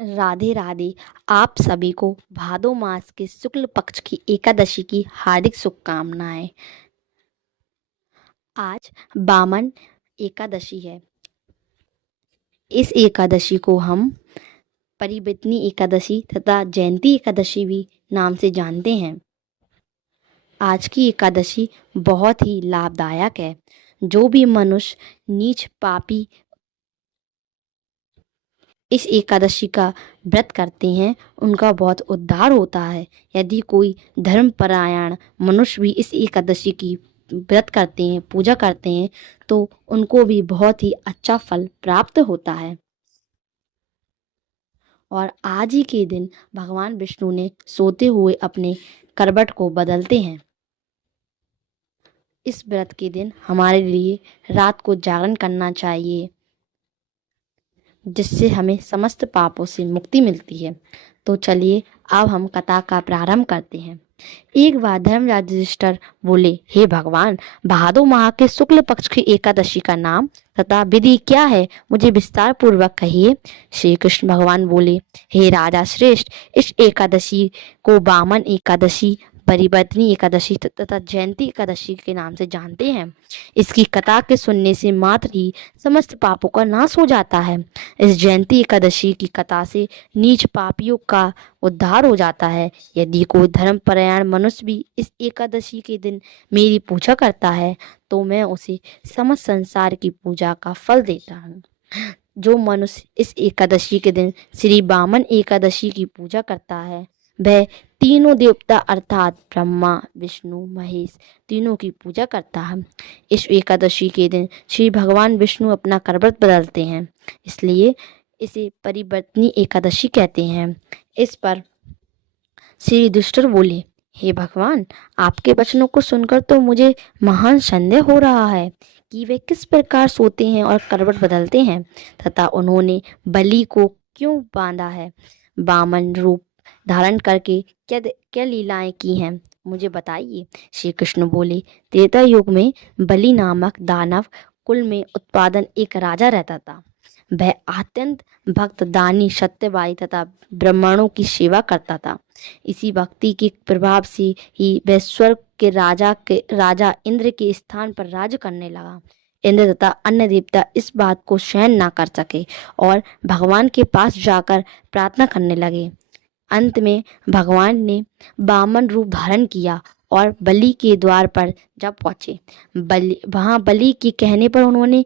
राधे राधे। आप सभी को भादो मास के शुक्ल पक्ष की एकादशी की हार्दिक शुभकामनाएं। आज बामन एकादशी है। इस एकादशी को हम परिवर्तनी एकादशी तथा जयंती एकादशी भी नाम से जानते हैं। आज की एकादशी बहुत ही लाभदायक है। जो भी मनुष्य नीच पापी इस एकादशी का व्रत करते हैं उनका बहुत उद्धार होता है। यदि कोई धर्मपरायण मनुष्य भी इस एकादशी की व्रत करते हैं, पूजा करते हैं, तो उनको भी बहुत ही अच्छा फल प्राप्त होता है। और आज ही के दिन भगवान विष्णु ने सोते हुए अपने करवट को बदलते हैं। इस व्रत के दिन हमारे लिए रात को जागरण करना चाहिए, जिससे हमें समस्त पापों से मुक्ति मिलती है। तो चलिए अब हम कथा का प्रारंभ करते हैं। एक बार धर्मराज युधिष्ठिर बोले, हे भगवान, भादो माह के शुक्ल पक्ष की एकादशी का नाम तथा विधि क्या है, मुझे विस्तार पूर्वक कहिए। श्री कृष्ण भगवान बोले, हे राजा श्रेष्ठ, इस एकादशी को वामन एकादशी, परिवर्तनी एकादशी तथा जयंती एकादशी के नाम से जानते हैं। इसकी कथा के सुनने से मात्र ही समस्त पापों का नाश हो जाता है। इस जयंती एकादशी की कथा से नीच पापियों का उद्धार हो जाता है। यदि कोई धर्मपरायण मनुष्य भी इस एकादशी के दिन मेरी पूजा करता है तो मैं उसे समस्त संसार की पूजा का फल देता हूँ। जो मनुष्य इस एकादशी के दिन श्री वामन एकादशी की पूजा करता है वह तीनों देवता अर्थात ब्रह्मा विष्णु महेश तीनों की पूजा करता है। इस एकादशी के दिन श्री भगवान विष्णु अपना करवट बदलते हैं, इसलिए इसे परिवर्तनी एकादशी कहते हैं। इस पर श्री युधिष्ठिर बोले, हे भगवान, आपके वचनों को सुनकर तो मुझे महान संदेह हो रहा है कि वे किस प्रकार सोते हैं और करवट बदलते हैं तथा उन्होंने बलि को क्यों बांधा है। वामन रूप धारण करके क्या क्या लीलाएं की हैं, मुझे बताइए। श्री कृष्ण बोले, त्रेता युग में बलि नामक दानव कुल में उत्पादन एक राजा रहता था। वह अत्यंत भक्त, दानी, सत्यवादी तथा ब्राह्मणों की सेवा करता था। इसी भक्ति के प्रभाव से ही वह स्वर्ग के राजा इंद्र के स्थान पर राज करने लगा। इंद्र तथा अन्य देवता इस बात को सहन ना कर सके और भगवान के पास जाकर प्रार्थना करने लगे। अंत में भगवान ने वामन रूप धारण किया और बलि के द्वार पर जब पहुंचे, बलि के कहने पर उन्होंने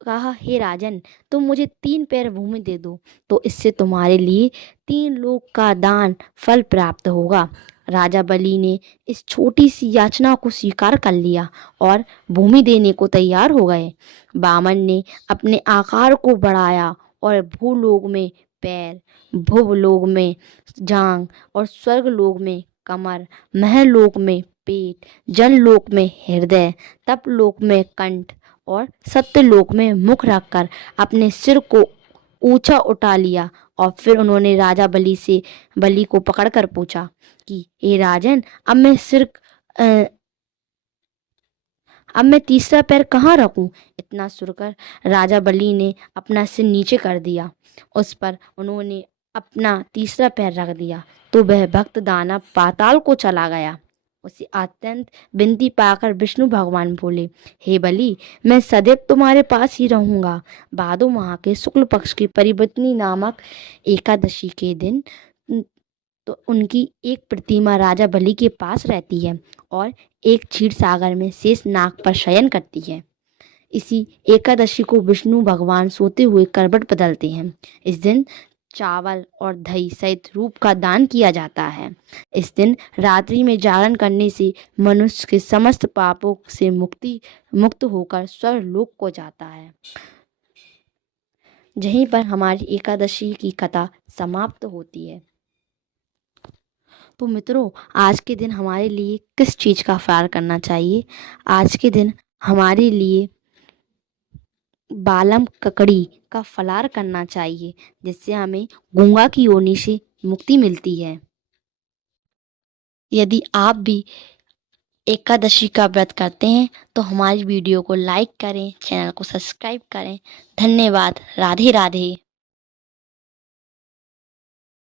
कहा, हे राजन, तुम मुझे 3 पैर भूमि दे दो तो इससे तुम्हारे लिए 3 लोक का दान फल प्राप्त होगा। राजा बलि ने इस छोटी सी याचना को स्वीकार कर लिया और भूमि देने को तैयार हो गए। वामन ने अपने आकार को बढ़ाया और भूलोक में पैर, भुवलोक में जांग और स्वर्गलोक में कमर, महलोक में पेट, जनलोक में हृदय, तपलोक में कंठ और सत्यलोक में मुख रखकर अपने सिर को ऊंचा उठा लिया। और फिर उन्होंने राजा बलि को पकड़कर पूछा कि हे राजन, अब मैं तीसरा पैर कहाँ रखूं। इतना सुनकर राजा बलि ने अपना सिर नीचे कर दिया। उस पर उन्होंने अपना तीसरा पैर रख दिया तो वह भक्त दानव पाताल को चला गया। उसे अत्यंत विनती पाकर विष्णु भगवान बोले, हे बलि, मैं सदैव तुम्हारे पास ही रहूंगा। भादो माह के शुक्ल पक्ष की परिवर्तनी नामक एकादशी के दिन तो उनकी एक प्रतिमा राजा बलि के पास रहती है और एक क्षीर सागर में शेष नाग पर शयन करती है। इसी एकादशी को विष्णु भगवान सोते हुए करवट बदलते हैं। इस दिन चावल और दही सहित रूप का दान किया जाता है। इस दिन रात्रि में जागरण करने से मनुष्य के समस्त पापों से मुक्त होकर स्वर्गलोक को जाता है। यहीं पर हमारी एकादशी की कथा समाप्त होती है। तो मित्रों, आज के दिन हमारे लिए किस चीज़ का फरार करना चाहिए? आज के दिन हमारे लिए बालम ककड़ी का फलार करना चाहिए, जिससे हमें गूंगा की योनि से मुक्ति मिलती है। यदि आप भी एकादशी का व्रत करते हैं तो हमारी वीडियो को लाइक करें, चैनल को सब्सक्राइब करें। धन्यवाद। राधे राधे।